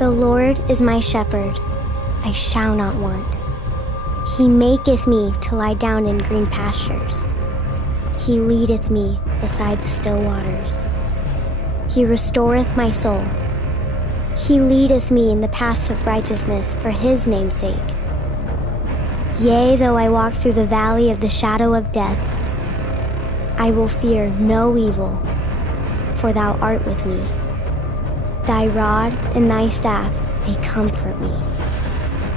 The Lord is my shepherd, I shall not want. He maketh me to lie down in green pastures. He leadeth me beside the still waters. He restoreth my soul. He leadeth me in the paths of righteousness for his name's sake. Yea, though I walk through the valley of the shadow of death, I will fear no evil, for thou art with me. Thy rod and thy staff, they comfort me.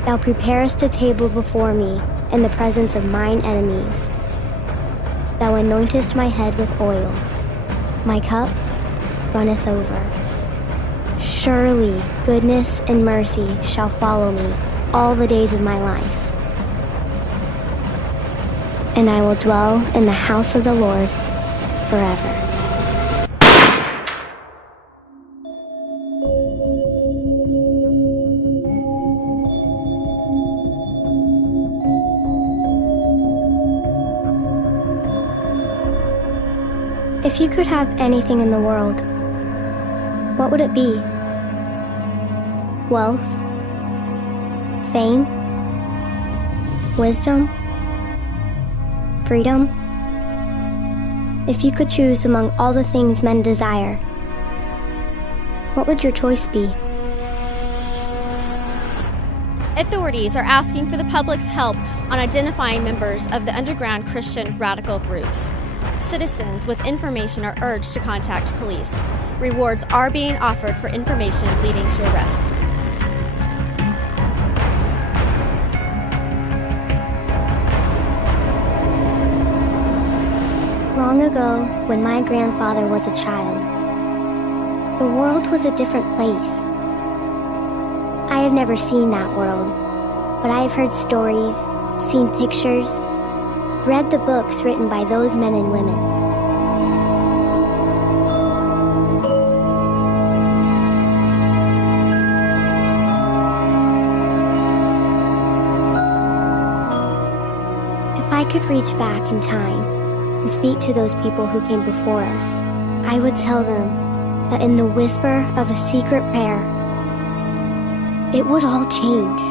Thou preparest a table before me in the presence of mine enemies. Thou anointest my head with oil. My cup runneth over. Surely goodness and mercy shall follow me all the days of my life. And I will dwell in the house of the Lord forever. If you could have anything in the world, what would it be? Wealth? Fame? Wisdom? Freedom? If you could choose among all the things men desire, what would your choice be? Authorities are asking for the public's help on identifying members of the underground Christian radical groups. Citizens with information are urged to contact police. Rewards are being offered for information leading to arrests. Long ago, when my grandfather was a child, the world was a different place. I have never seen that world, but I have heard stories, seen pictures, read the books written by those men and women. If I could reach back in time and speak to those people who came before us, I would tell them that in the whisper of a secret prayer, it would all change.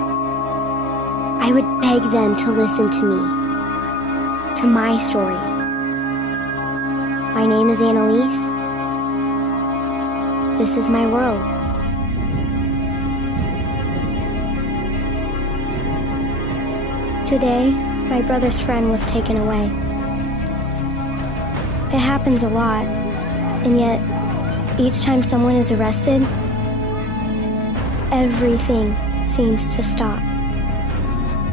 I would beg them to listen to me, to my story. My name is Annalise. This is my world. Today, my brother's friend was taken away. It happens a lot, and yet, each time someone is arrested, everything seems to stop.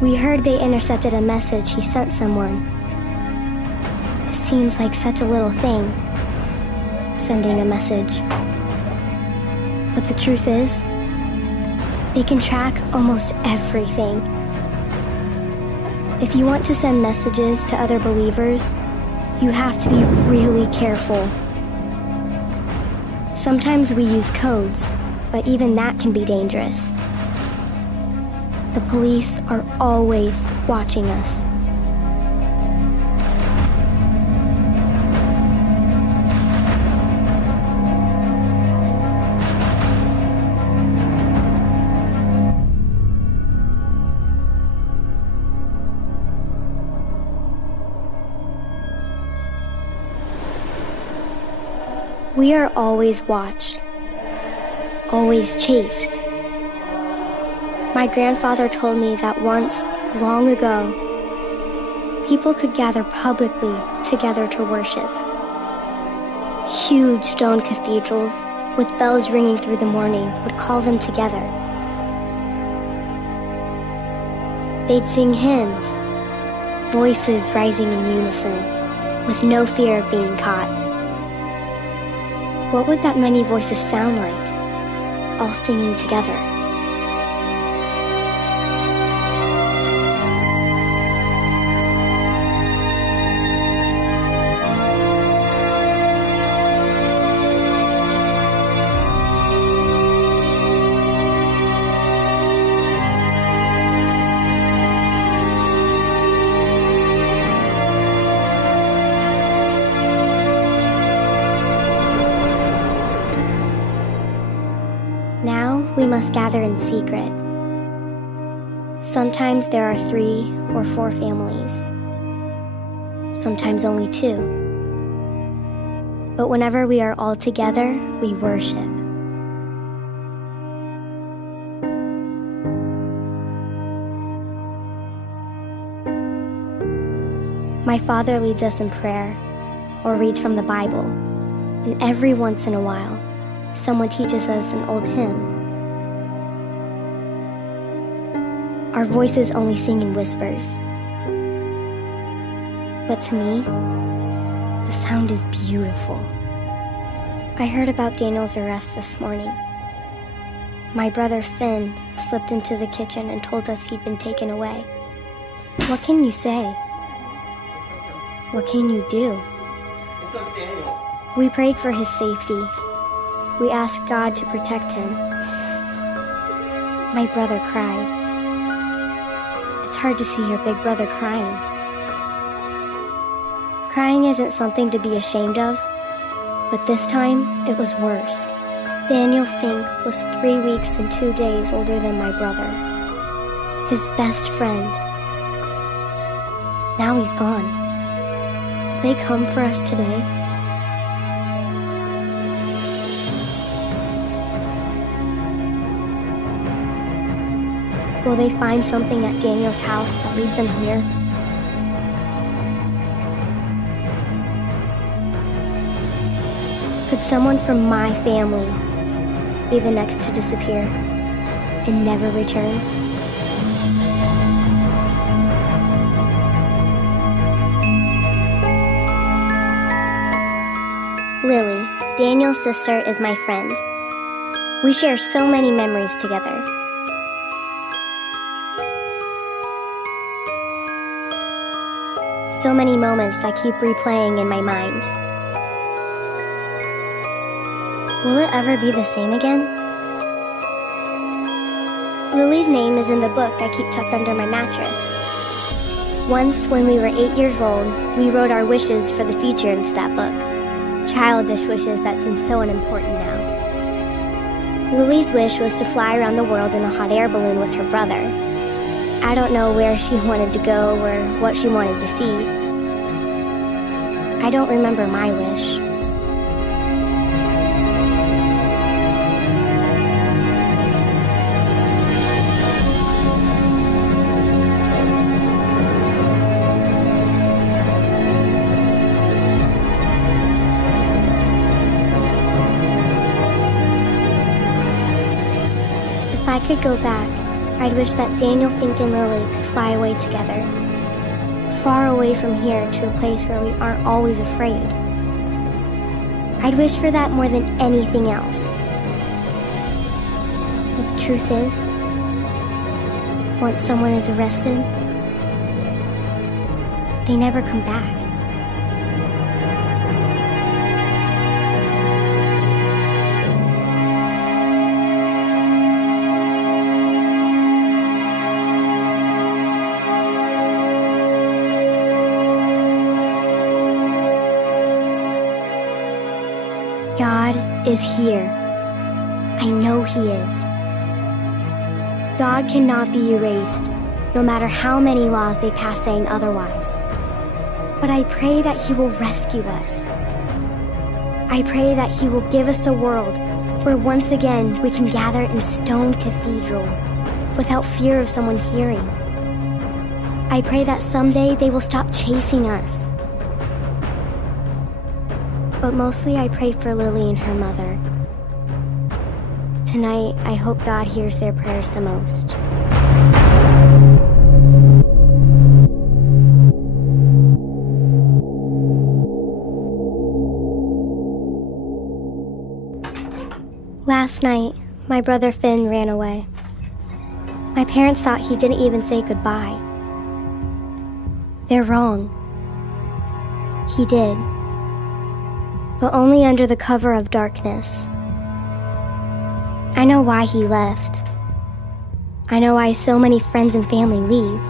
We heard they intercepted a message he sent someone. It seems like such a little thing, sending a message. But the truth is, they can track almost everything. If you want to send messages to other believers, you have to be really careful. Sometimes we use codes, but even that can be dangerous. The police are always watching us. We are always watched, always chased. My grandfather told me that once, long ago, people could gather publicly together to worship. Huge stone cathedrals with bells ringing through the morning would call them together. They'd sing hymns, voices rising in unison, with no fear of being caught. What would that many voices sound like, all singing together? Now we must gather in secret. Sometimes there are 3 or 4 families, sometimes only 2. But whenever we are all together, we worship. My father leads us in prayer or reads from the Bible, and every once in a while, someone teaches us an old hymn. Our voices only sing in whispers, but to me, the sound is beautiful. I heard about Daniel's arrest this morning. My brother Finn slipped into the kitchen and told us he'd been taken away. What can you say? What can you do? It's up, Daniel. We prayed for his safety. We asked God to protect him. My brother cried. It's hard to see your big brother crying. Crying isn't something to be ashamed of, but this time it was worse. Daniel Fink was 3 weeks and 2 days older than my brother, his best friend. Now he's gone. Will they come for us today? Will they find something at Daniel's house that leads them here? Could someone from my family be the next to disappear and never return? Lily, Daniel's sister, is my friend. We share so many memories together. So many moments that keep replaying in my mind. Will it ever be the same again? Lily's name is in the book I keep tucked under my mattress. Once, when we were 8 years old, we wrote our wishes for the future into that book. Childish wishes that seem so unimportant now. Lily's wish was to fly around the world in a hot air balloon with her brother. I don't know where she wanted to go or what she wanted to see. I don't remember my wish. If I could go back, I'd wish that Daniel, Fink, and Lily could fly away together, far away from here to a place where we aren't always afraid. I'd wish for that more than anything else. But the truth is, once someone is arrested, they never come back. God is here. I know He is. God cannot be erased, no matter how many laws they pass saying otherwise. But I pray that He will rescue us. I pray that He will give us a world where once again we can gather in stone cathedrals without fear of someone hearing. I pray that someday they will stop chasing us. But mostly I pray for Lily and her mother. Tonight, I hope God hears their prayers the most. Last night, my brother Finn ran away. My parents thought he didn't even say goodbye. They're wrong. He did. But only under the cover of darkness. I know why he left. I know why so many friends and family leave.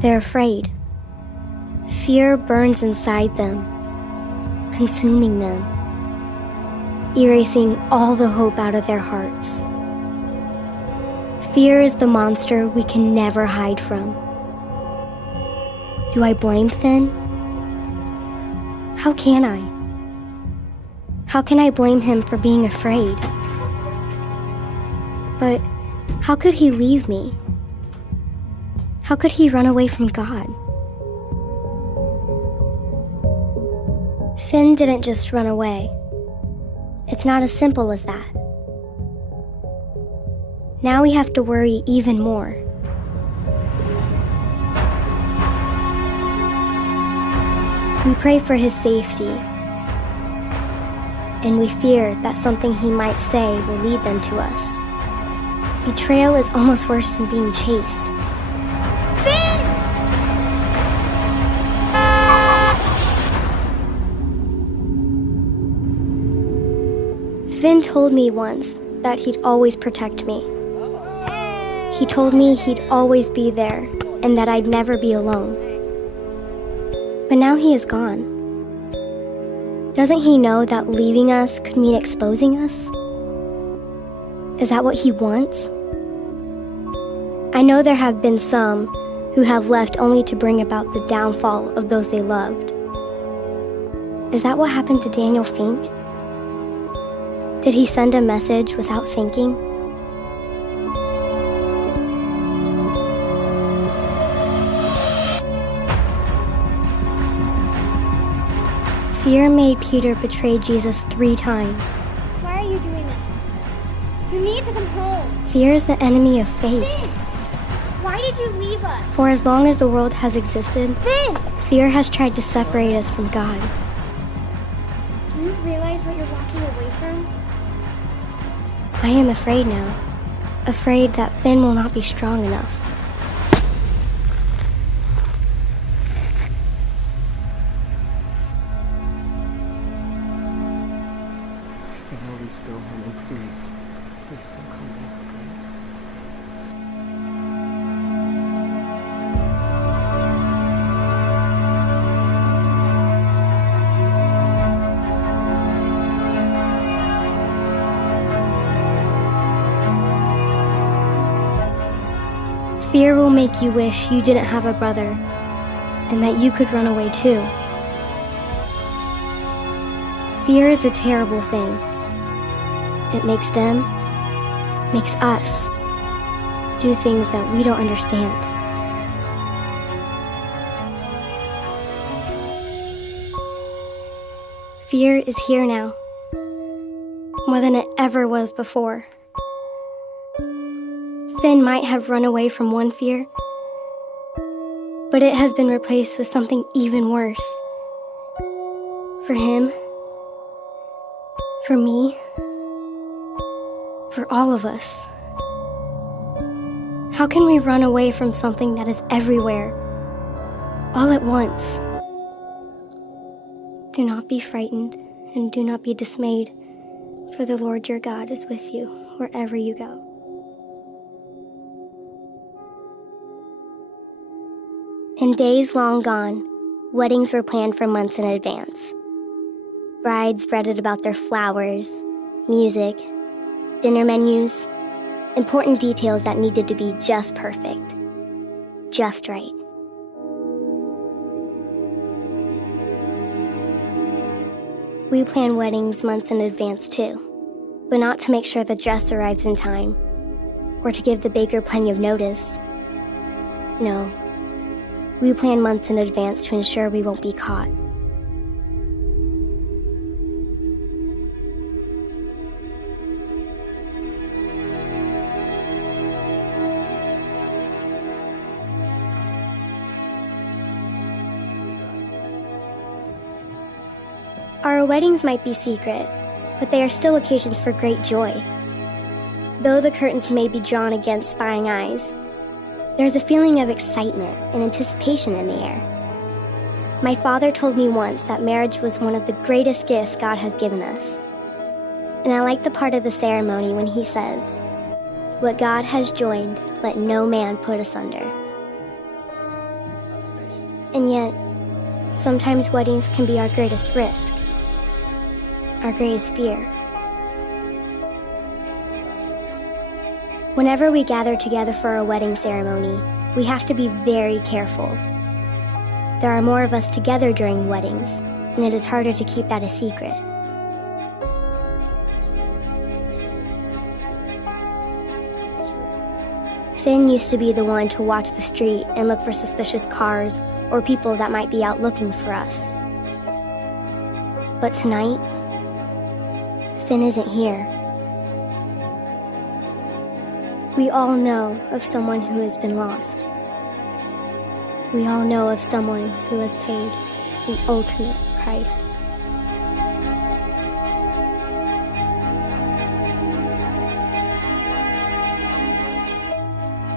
They're afraid. Fear burns inside them, consuming them. erasing all the hope out of their hearts. Fear is the monster we can never hide from. Do I blame Finn? How can I? How can I blame him for being afraid? But how could he leave me? How could he run away from God? Finn didn't just run away. It's not as simple as that. Now we have to worry even more. We pray for his safety, and we fear that something he might say will lead them to us. Betrayal is almost worse than being chased. Finn! Finn told me once that he'd always protect me. He told me he'd always be there and that I'd never be alone. But now he is gone. Doesn't he know that leaving us could mean exposing us? Is that what he wants? I know there have been some who have left only to bring about the downfall of those they loved. Is that what happened to Daniel Fink? Did he send a message without thinking? Fear made Peter betray Jesus 3 times. Why are you doing this? You need to come home. Fear is the enemy of faith. Finn! Why did you leave us? For as long as the world has existed, Finn! fear has tried to separate us from God. Do you realize what you're walking away from? I am afraid now. Afraid that Finn will not be strong enough. And always go home, and please don't come back, okay? Fear will make you wish you didn't have a brother, and that you could run away too. Fear is a terrible thing. It makes them, makes us, do things that we don't understand. Fear is here now, more than it ever was before. Finn might have run away from one fear, but it has been replaced with something even worse. For him, for me, for all of us. How can we run away from something that is everywhere, all at once? Do not be frightened and do not be dismayed, for the Lord your God is with you wherever you go. In days long gone, weddings were planned for months in advance. Brides fretted about their flowers, music, dinner menus, important details that needed to be just perfect, just right. We plan weddings months in advance too, but not to make sure the dress arrives in time, or to give the baker plenty of notice. No. We plan months in advance to ensure we won't be caught. Our weddings might be secret, but they are still occasions for great joy. Though the curtains may be drawn against spying eyes, there's a feeling of excitement and anticipation in the air. My father told me once that marriage was one of the greatest gifts God has given us. And I like the part of the ceremony when he says, "What God has joined, let no man put asunder." And yet, sometimes weddings can be our greatest risk, our greatest fear. Whenever we gather together for a wedding ceremony, we have to be very careful. There are more of us together during weddings, and it is harder to keep that a secret. Finn used to be the one to watch the street and look for suspicious cars or people that might be out looking for us. But tonight, Finn isn't here. We all know of someone who has been lost. We all know of someone who has paid the ultimate price.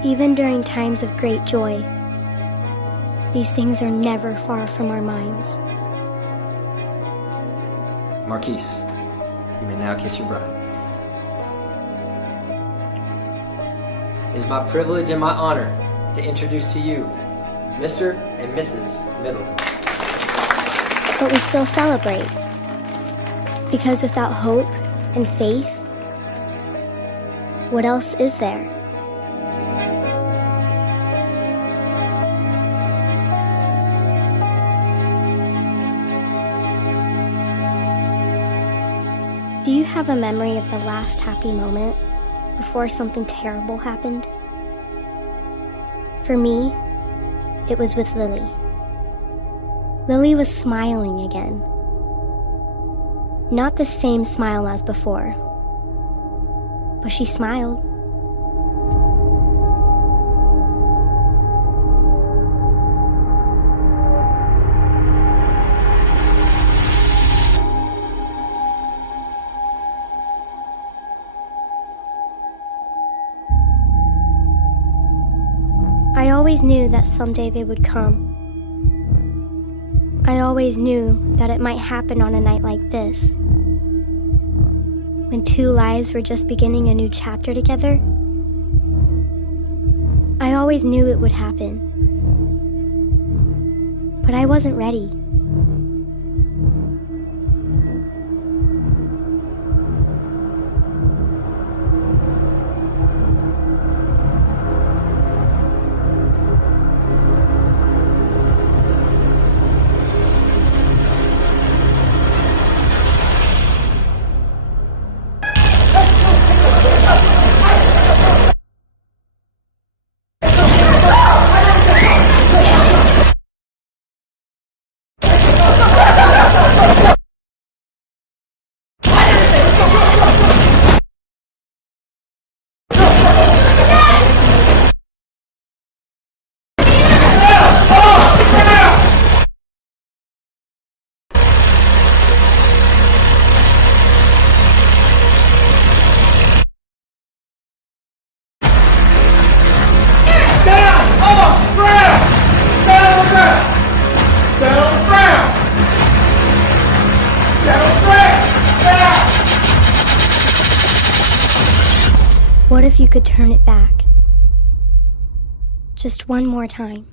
Even during times of great joy, these things are never far from our minds. Marquise, you may now kiss your bride. It is my privilege and my honor to introduce to you Mr. and Mrs. Middleton. But we still celebrate, because without hope and faith, what else is there? Do you have a memory of the last happy moment before something terrible happened? For me, it was with Lily. Lily was smiling again. Not the same smile as before, but she smiled. I always knew that someday they would come. I always knew that it might happen on a night like this, when two lives were just beginning a new chapter together. I always knew it would happen, but I wasn't ready. What if you could turn it back? Just one more time.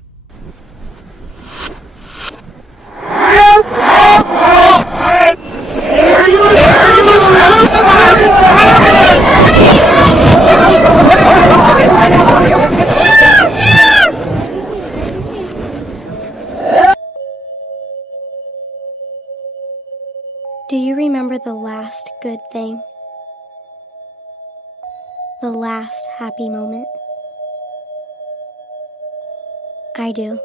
Do you remember the last good thing? The last happy moment? I do.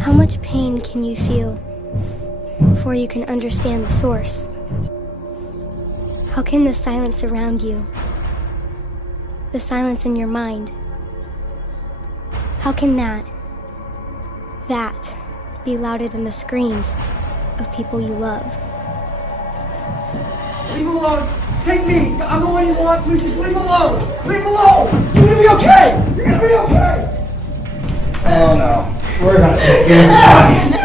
How much pain can you feel before you can understand the source? How can the silence around you, the silence in your mind, how can that be louder than the screams of people you love? Leave him alone! Take me! I'm the one you want! Please just leave him alone! Leave him alone! You're gonna be okay! You're gonna be okay! Oh no. We're gonna take everybody. No!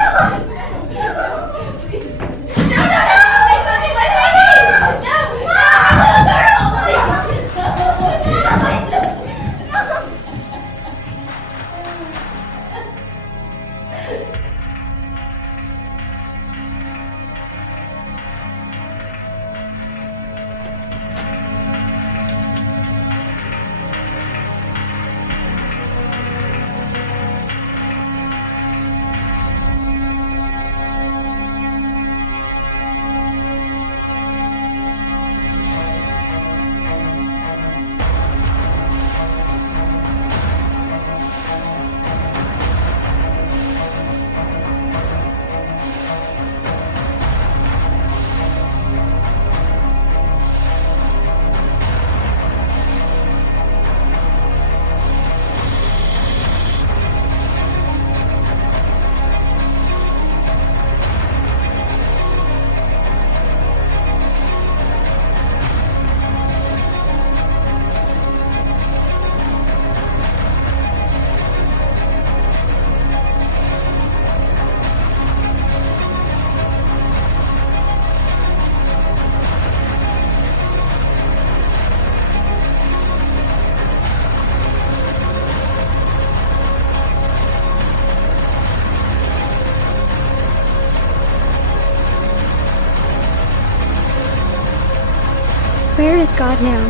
Where is God now?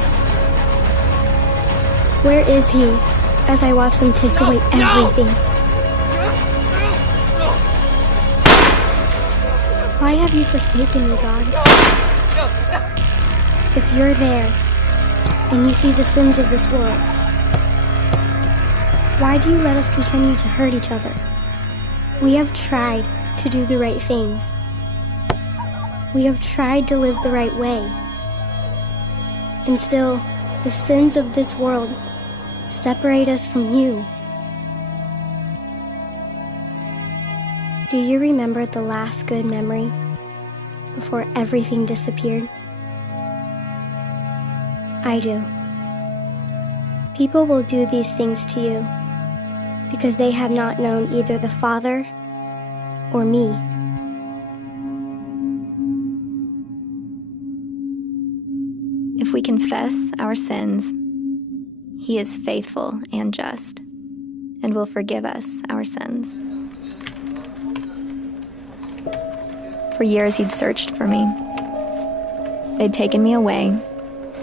Where is He as I watch them take away everything? Why have you forsaken me, God? If you're there and you see the sins of this world, why do you let us continue to hurt each other? We have tried to do the right things. We have tried to live the right way. And still, the sins of this world separate us from you. Do you remember the last good memory before everything disappeared? I do. People will do these things to you because they have not known either the Father or me. If we confess our sins, He is faithful and just, and will forgive us our sins. For years He'd searched for me. They'd taken me away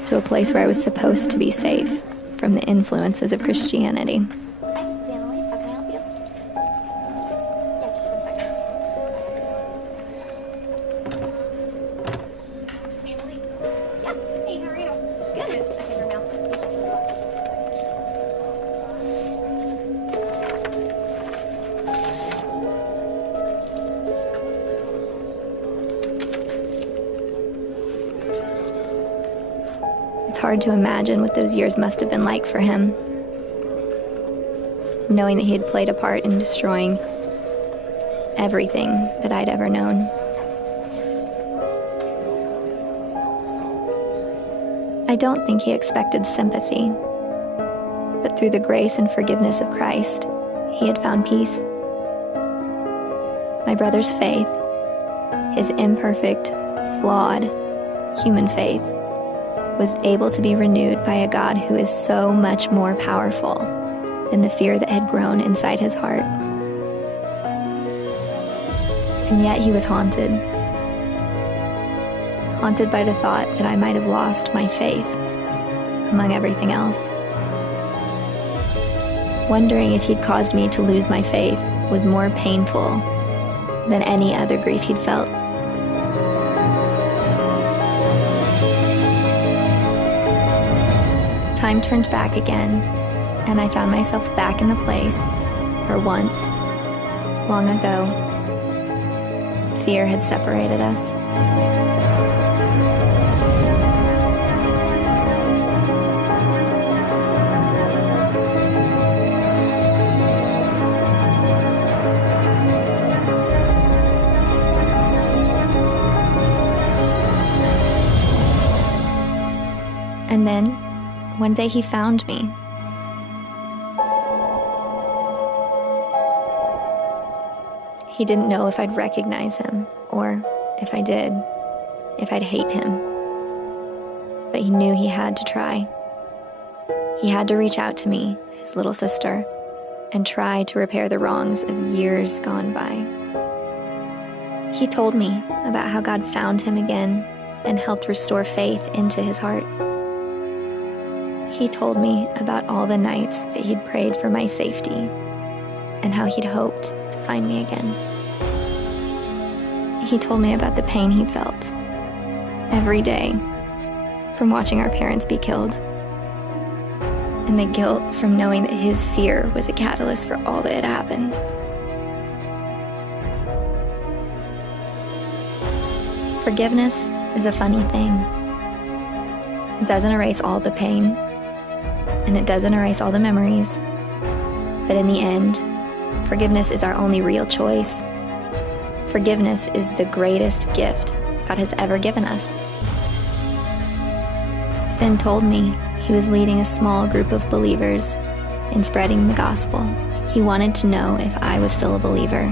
to a place where I was supposed to be safe from the influences of Christianity. It's hard to imagine what those years must have been like for him, knowing that he had played a part in destroying everything that I'd ever known. I don't think he expected sympathy, but through the grace and forgiveness of Christ, he had found peace. My brother's faith, his imperfect, flawed, human faith, was able to be renewed by a God who is so much more powerful than the fear that had grown inside his heart. And yet he was haunted by the thought that I might have lost my faith among everything else. Wondering if he'd caused me to lose my faith was more painful than any other grief he'd felt. Time turned back again, and I found myself back in the place where once, long ago, fear had separated us. And then, one day he found me. He didn't know if I'd recognize him, or if I did, if I'd hate him. But he knew he had to try. He had to reach out to me, his little sister, and try to repair the wrongs of years gone by. He told me about how God found him again and helped restore faith into his heart. He told me about all the nights that he'd prayed for my safety and how he'd hoped to find me again. He told me about the pain he felt every day from watching our parents be killed, and the guilt from knowing that his fear was a catalyst for all that had happened. Forgiveness is a funny thing. It doesn't erase all the pain, and it doesn't erase all the memories. But in the end, forgiveness is our only real choice. Forgiveness is the greatest gift God has ever given us. Finn told me he was leading a small group of believers in spreading the gospel. He wanted to know if I was still a believer,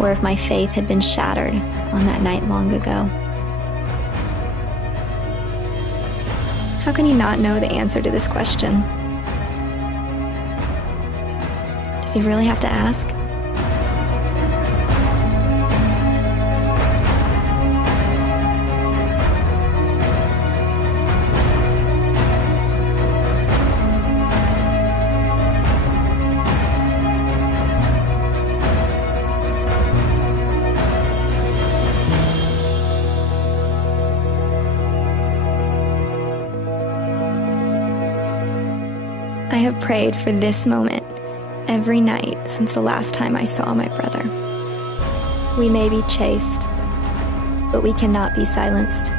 or if my faith had been shattered on that night long ago. How can he not know the answer to this question? Does he really have to ask? I have prayed for this moment every night since the last time I saw my brother. We may be chased, but we cannot be silenced.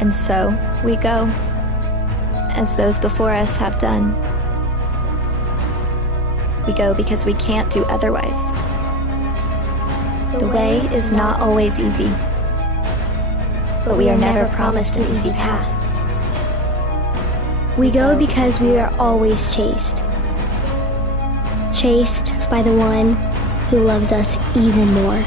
And so we go, as those before us have done. We go because we can't do otherwise. The way is not always easy, but we are never promised an easy path. We go because we are always chased. Chased by the one who loves us even more.